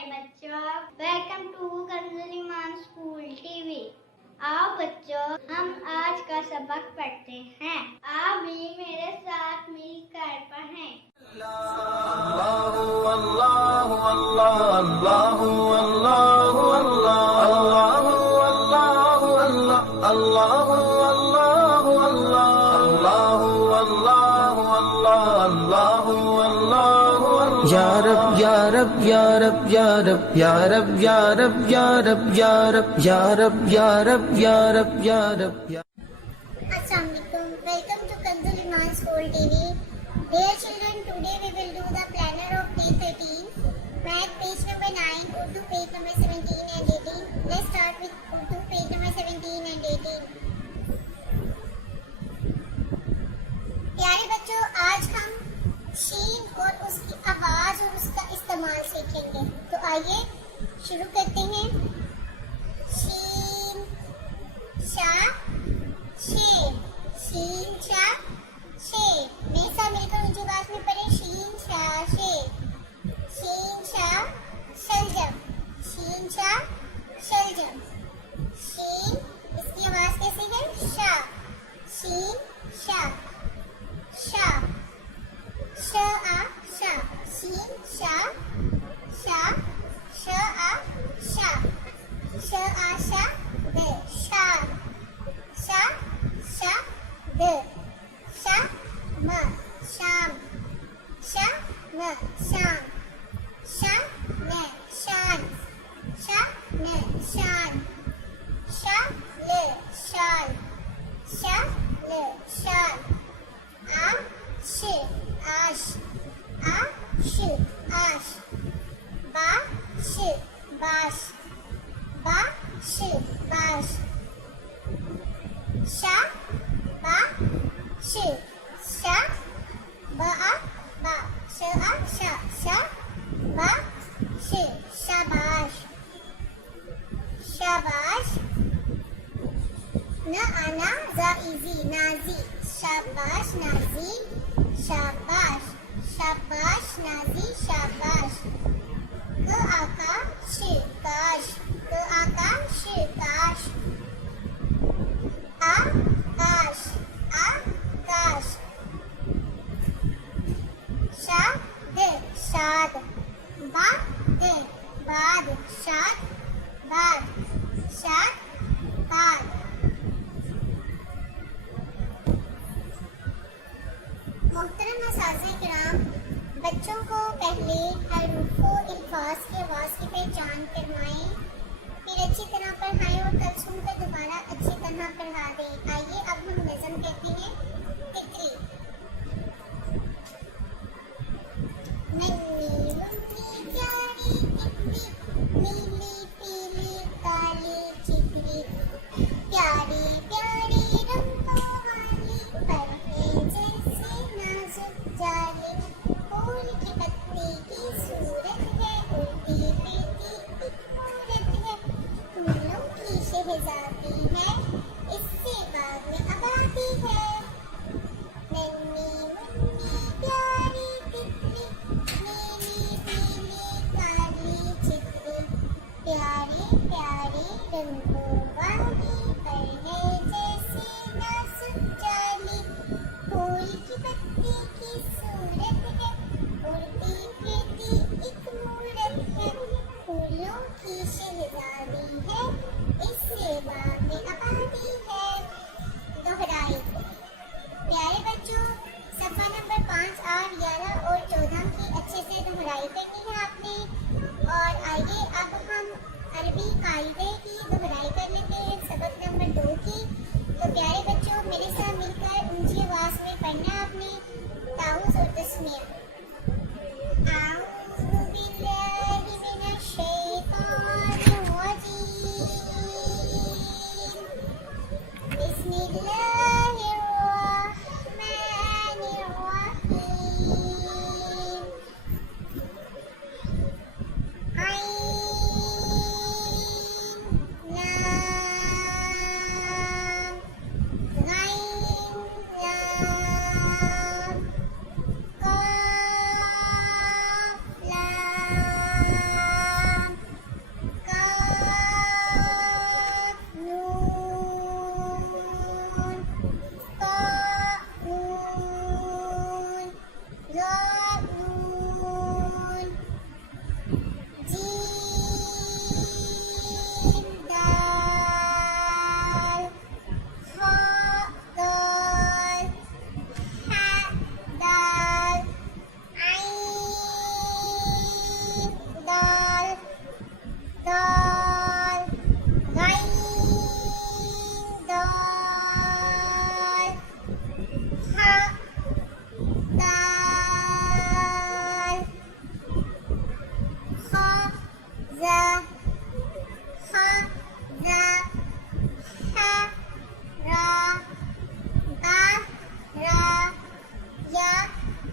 प्यारे बच्चों, welcome to कंजुलीमान school TV. आओ बच्चों, हम आज का सबक पढ़ते हैं। आप भी मेरे साथ मिलकर पढ़ें। अल्लाहु अल्लाहु अल्लाह अल्लाहु अल्लाहु अल्लाह अल्लाहु अल्लाहु अल्लाह अल्लाहु अल्लाहु अल्लाहु अल्लाहु अल्लाहु अल्लाहु या रब या रब या रब या रब या रब या रब या रब या रब या रब या रब या रब या रब या Assalamu alaikum. Welcome to Kanzuliman School TV. Dear children, today we will do the planner of P13. Math page number 9, Urdu page number 17 and 18. Let's start with Urdu page number 17 and 18. प्यारे बच्चों, आज हम शीन और उसकी आवाज और उसका इस्तेमाल सीखेंगे। तो आइए शुरू करते हैं। शीन, शा, शे, शीन शा शे। मेरे साथ मिलकर ऊंची आवाज में पढ़े। शीन शा शे, शीन शा शलजम, शीन शा शलजम। शीन, इसकी आवाज कैसी है? शा, शीन शा, शा, श आ शा, शीन शा, शा, श आ शा, श आ शा, द, शा, शा, शा, द, शा, म, शाम, शा, न, शाम, शा, न, शान, शा, न, शान, शा, ल, शान, शा, ल, शान। आ, श, आश, आ, श, आश। बा, श, बाश, बा, श, बाश। शा, बा, श, शा, ब आ बा, श आ शा, शा, बा, श, शाबाश, शाबाश। न आना जा इजी, नाजी, शाबाश नाजी, शाबाश, शाबाश नाजी, शाबाश। क आका श, काश, क आका श, काश। आ, काश, आ, काश। शा, द, शाद, बा, द, बाद, शाद, बाद, शाद, बाद। मोहतरम असातिज़े-ए-किराम, बच्चों को पहले हरूफ़ो अल्फाज की आवाज़ की पहचान करवाएं, फिर अच्छी तरह पढ़ाएं और कल सुनकर दोबारा अच्छी तरह पढ़ा दें। आइए अब हम नज़म कहते हैं। तितली, नन्ही मुन्नी प्यारी तितली, नीली पीली काली चितली, प्यारी प्यारी रंगों वाली, पर है जैसे नाजुक जाली, फूल की पत्ती की सूरत है, उड़ती फिरती एक मूरत है, फूलों की शहज़ादी है, इससे बाग में आबादी है। नन्ही मुन्नी प्यारी तितली, नीली पीली काली चितली, प्यारी प्यारी रंगों वाली, पर है जैसे नाजुक जाली, फूल की पत्ती की सूरत है, उड़ती फिरती एक मूरत है, फूलों की शहज़ादी है, इससे बाग में आबादी है। दोहराई। प्यारे बच्चों, सफ़ा नंबर 5, 8, 11 और 14 की अच्छे से दोहराई करनी है आपने। और आइए अब हम अरबी कायदे की दोहराई कर लेते हैं, सबक नंबर 2 की। तो प्यारे बच्चों, मेरे साथ मिलकर ऊंची आवाज में पढ़ना आपने ताउज़ और तस्मीया। आऊज़ु बिल्लाहि मिनश शैतानिर रजीम, बिस्मिल्लाहिर रहमानिर रहीम। आइन, लाम, गाइन, लाम, काफ,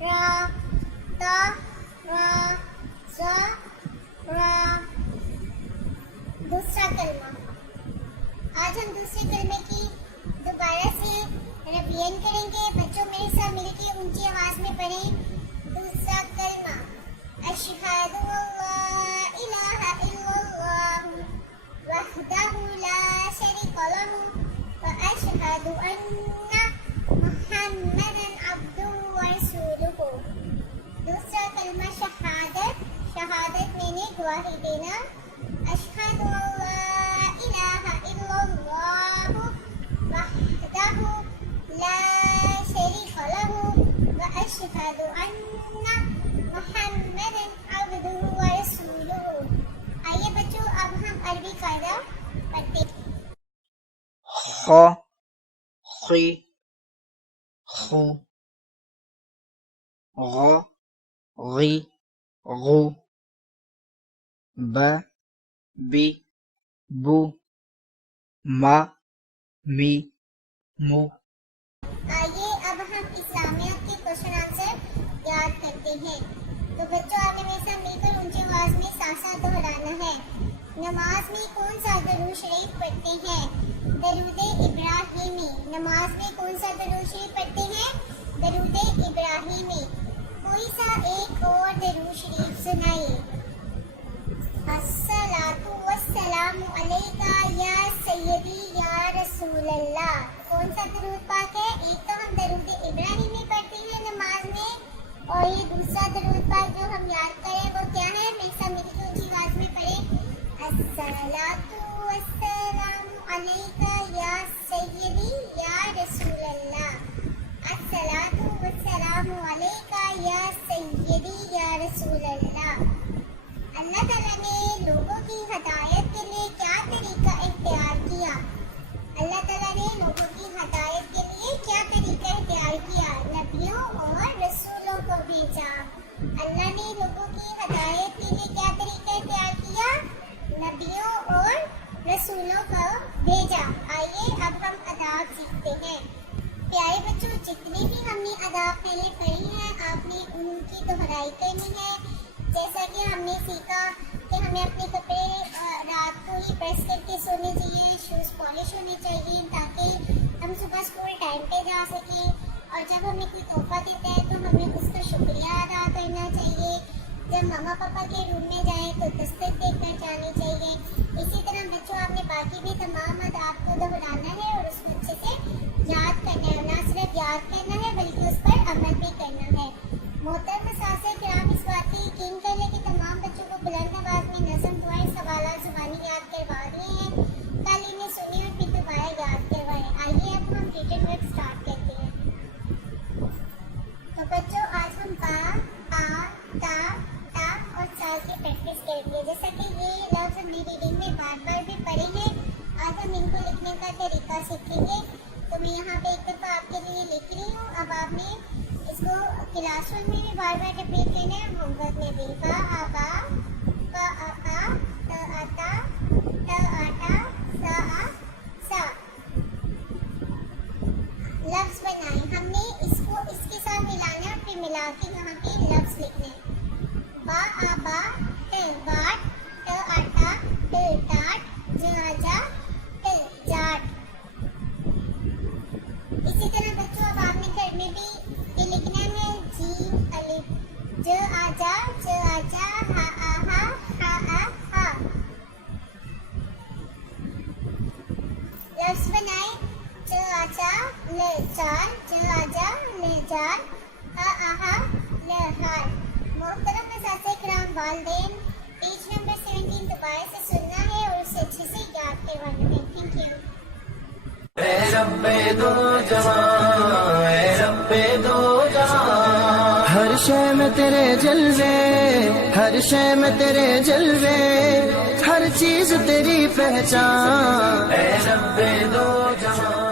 रा ता रा सा रा। दूसरा कलमा। आज हम दूसरे कलमे की दोबारा से रिवीजन करेंगे। बच्चों मेरे साथ मिलकर ऊंची आवाज में पढ़ें। दूसरा कलमा अशहदु अल्ला इलाहा इल्लल्लाह वहदहु ला शरीका लहु व अशहदु अन्ना मुहम्मदन अब्दुहु व रसूलुहु। दूसरा कलमा शहादत। शहादत मैंने गवाही देना। अशहदु अल्ला इलाहा इल्लल्लाह वहदहु ला शरीका लहु व अशहदु अन्ना मुहम्मदन अब्दुहु व रसूलुहु। आइए बच्चों अब हम अरबी कायदा पढ़ते हैं। ख खी खू ग गी गू ब बी बू मा मी मू। आइए अब हम इस्लामियात के क्वेश्चन आंसर याद करते हैं। तो बच्चों आपने मेरे साथ मिलकर ऊंची आवाज में साथ साथ दोहराना है। नमाज में कौन सा दरूद शरीफ पढ़ते हैं? दरूद इब्राहिमी। नमाज में कौन सा दरूद शरीफ पढ़ते हैं? दरूद इब्राहिमी। कोई सा एक और दरूद शरीफ सुनाइए। अस्सलातु वस्सलामु अलैका या सय्यदी या रसूलल्लाह। कौन सा दरूद पाक है? एक तो हम दरूद इब्राहिमी पढ़ते हैं नमाज में, और ये दूसरा दरूद पाक जो हम याद करें वो क्या है? मेरे साथ मिलकर ऊंची आवाज में पढ़ें। अस्सलातु वस्सलामु अलैका या सय्यदी या रसूलल्लाह। अस्सलातु वस्सलामु अलैका या सय्यदी या रसूलल्लाह। अल्लाह ताला ने लोगों की हिदायत के लिए क्या तरीका इख्तियार किया? अल्लाह ताला ने लोगों की हिदायत के लिए क्या तरीका इख्तियार किया? नबियों और रसूलों को भेजा। अल्लाह ने लोगों की हिदायत के लिए क्या तरीका इख्तियार किया? नबियों और रसूलों को भेजा। आइए अब हम अदाब सीखते हैं। प्यारे बच्चों जितनी भी हमने अदाब पहले पढ़ी हैं आपने उनकी दोहराई करनी है। जैसा कि हमने सीखा कि हमें अपने कपड़े रात को ही प्रेस करके सोने चाहिए, शूज़ पॉलिश होने चाहिए ताकि हम सुबह स्कूल टाइम पे जा सकें। और जब हमें कोई तोहफा देता है तो हमें उसका शुक्रिया अदा करना चाहिए। जब मम्मा पापा के रूम में जाएं तो दस्तक देकर जानी चाहिए। इसी तरह बच्चों आपने बाकी भी तमाम अदाब को दोहराना है और उसको अच्छे से याद करना है। ना सिर्फ याद करना है बल्कि उस पर अमल भी करना है। मोहतरम सासे किराम इस बात की यकीन कर लें कि तमाम बच्चों को बुलंद आवाज में नज़म दुआएं सवालात ज़ुबानी याद करवा दिए हैं। कल इन्हें सुनिए और फिर दोबारा याद करवाएं। आइए अब हम रिटन वर्क स्टार्ट करते हैं। तो बच्चों आज हम बा आ ता ता और सा की प्रैक्टिस करेंगे। जैसा कि ये लफ्ज़ हमने रीडिंग में बार बार भी पढ़े हैं, आज हम इनको लिखने का तरीका सीखेंगे। तो मैं यहाँ पे एक दफ़ा आपके लिए लिख रही हूँ। अब आपने इसको क्लासरूम में भी बार बार रिपीट करना है, होमवर्क में भी। बा आ बा, ता आ ता, ता आ ता, ता आ ता, सा आ सा। लफ्ज़ बनाए हमने, इसको इसके साथ मिलाना, फिर मिला के यहाँ पे लफ्ज़ लिखने। बा आ बा, ट बाट, ट आ टा, ट टाट, ज आ जा, ट जाट। इसी तरह बच्चों अब आपने घर में भी ये लिखना है। जी अलिफ, ज आ जा, हा आ हा, हा आ हा। लफ्ज़ बनाए। च आ जा, ल चार, ज आ जा, ल जार, हा आ हा, ल हार। मोहतरम सासे किराम वालिदैन पेज नंबर 17 दोबारा से सुनना है और उसे अच्छे से याद करवाना है। Thank you. ए रब्बे दो जहां, ए रब्बे दो जहां। हर शय में तेरे जलवे, हर शय में तेरे जलवे, हर चीज तेरी पहचान। ए रब्बे दो जहां।